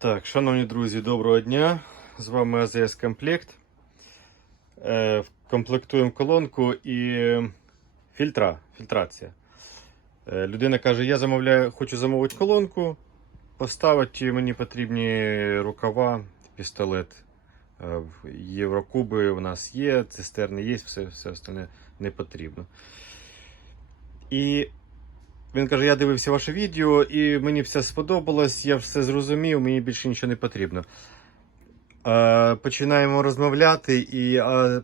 Так, шановні друзі, доброго дня. З вами АЗС Комплект. Е, комплектуємо колонку і фільтра, фільтрація. Е, людина каже: я замовляю, хочу замовити колонку, поставити мені потрібні рукава, пістолет. Е, Єврокуби у нас є, цистерни є, все, все остальне не потрібно. І він каже: я дивився ваше відео, і мені все сподобалось, я все зрозумів, мені більше нічого не потрібно. Е, починаємо розмовляти, і е,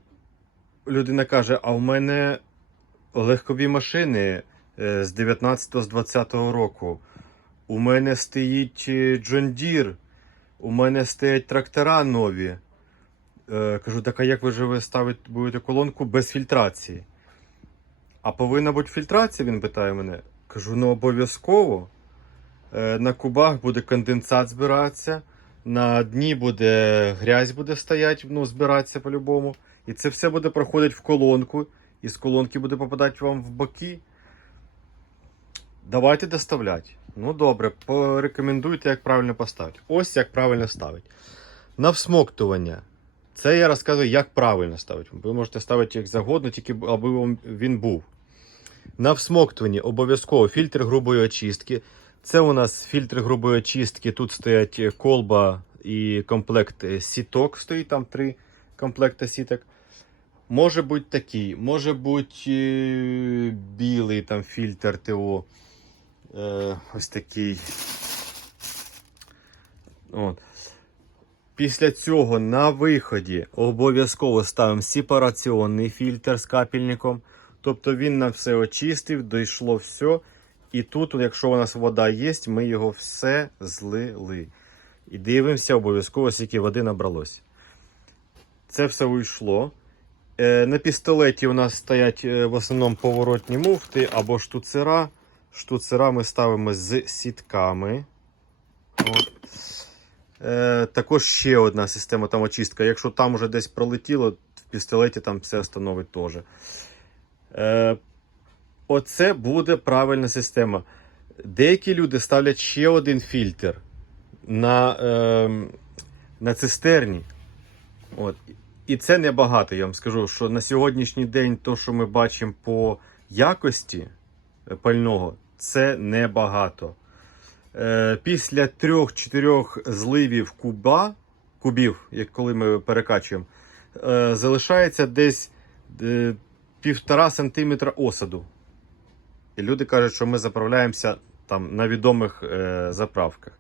людина каже: А в мене легкові машини е, з 19-го, з 20-го року. У мене стоїть е, John Deere, у мене стоять трактора нові. Е, кажу, так а як ви же ви ставите будете колонку без фільтрації? А повинна бути фільтрація, він питає мене. Кажу, ну обов'язково. Е, На кубах буде конденсат збиратися, на дні буде грязь буде стояти, ну, збиратися по-любому. І це все буде проходити в колонку, і з колонки буде попадати вам в боки. Давайте доставляти. Ну добре, порекомендуйте, як правильно поставити. Ось як правильно ставити. На всмоктування. Це я розказую, як правильно ставити. Ви можете ставити як завгодно, тільки аби він був. На всмоктуванні обов'язково фільтр грубої очистки. Це у нас фільтр грубої очистки. Тут стоять колба і комплект сіток. Стоїть там три комплекти сіток. Може бути такий, може бути е, білий там фільтр ТО. Е, ось такий. От. Після цього на виході обов'язково ставимо сепараційний фільтр з капельником. Тобто він нам все очистив, дійшло все. І тут, якщо у нас вода є, ми його все злили. І дивимося обов'язково, скільки води набралось. Це все уйшло. Е, на пістолеті у нас стоять е, в основному поворотні муфти або штуцера. Штуцера ми ставимо з сітками. От. Е, також ще одна система там очистка. Якщо там уже десь пролетіло, в пістолеті там все встановить теж. Е, оце буде правильна система. Деякі люди ставлять ще один фільтр на, е, на цистерні. От. І це небагато, я вам скажу, що на сьогоднішній день то, що ми бачимо по якості пального, це небагато. Е, після 3-4 зливів куба, кубів, як коли ми перекачуємо, е, залишається десь півтора сантиметра осаду. І люди кажуть, що ми заправляємося там на відомих е, заправках.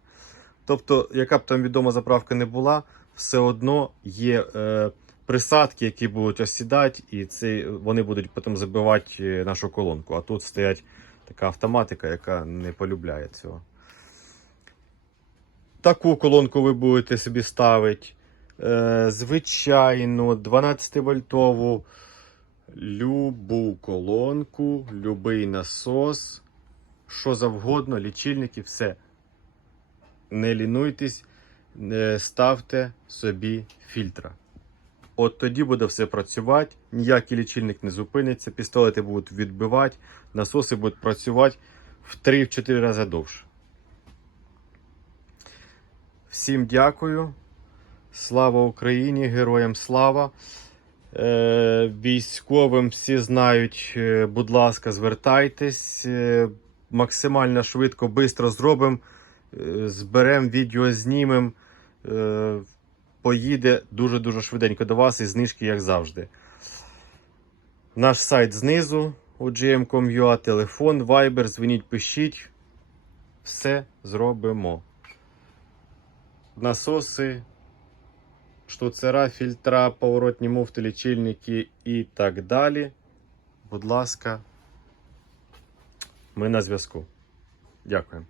Тобто, яка б там відома заправка не була, все одно є е, присадки, які будуть осідати, і це, вони будуть потім забивати е, нашу колонку. А тут стоять така автоматика, яка не полюбляє цього. Таку колонку ви будете собі ставити. Е, звичайну 12-вольтову любу колонку, любий насос, що завгодно, лічильники, все. Не лінуйтесь, не ставте собі фільтра. От тоді буде все працювати, ніякий лічильник не зупиниться, пістолети будуть відбивати, насоси будуть працювати в 3-4 рази довше. Всім дякую. Слава Україні! Героям слава! Е, Військовим всі знають, е, будь ласка, звертайтесь. Е, Максимально швидко, швидко зробимо. Зберемо відео, знімемо. Поїде дуже-дуже швиденько до вас і знижки, як завжди. Наш сайт знизу gm.com.ua, телефон, Viber, дзвоніть, пишіть. Все зробимо насоси, штуцера, фільтра, поворотні муфти, лічильники і так далі. Будь ласка, ми на зв'язку. Дякую.